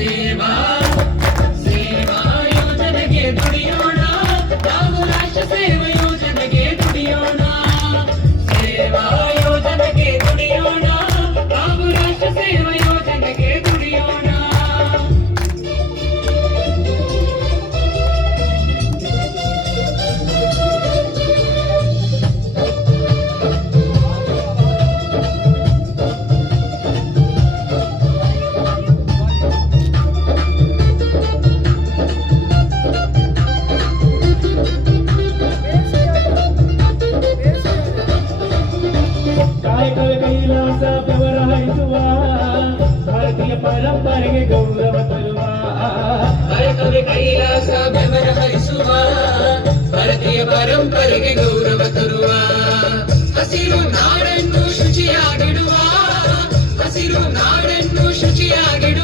ಸೇವಾ ಸೇವಾ ಯೋಜನೆಗೆ ದುಡಿಯೋಣ, ನಾವು ರಾಷ್ಟ್ರ ಸೇವಾ ಯೋಜನೆಗೆ ದುಡಿಯೋಣ. ಸೇವಾ ಯೋಜನೆಗೆ ದುಡಿಯೋಣ, ನಾವು ರಾಷ್ಟ್ರ ಸೇವಾ ಯೋಜನೆಗೆ ದುಡಿಯೋಣ. ಕಾಯಕವೇ ಕೈಲಾಸ ಬೆವರ ಹರಿಸುವ, ಭಾರತೀಯ ಪರಂಪರೆಗೆ ಗೌರವ ತರುವ. ಕಾಯಕವೇ ಕೈಲಾಸ ಬೆವರ ಹರಿಸುವ, ಭಾರತೀಯ ಪರಂಪರೆಗೆ ಗೌರವ ತರುವ. ಹಸಿರು ನಾಡನ್ನು ಶುಚಿಯಾಗಿಡುವ, ಹಸಿರು ನಾಡನ್ನು ಶುಚಿಯಾಗಿಡುವ.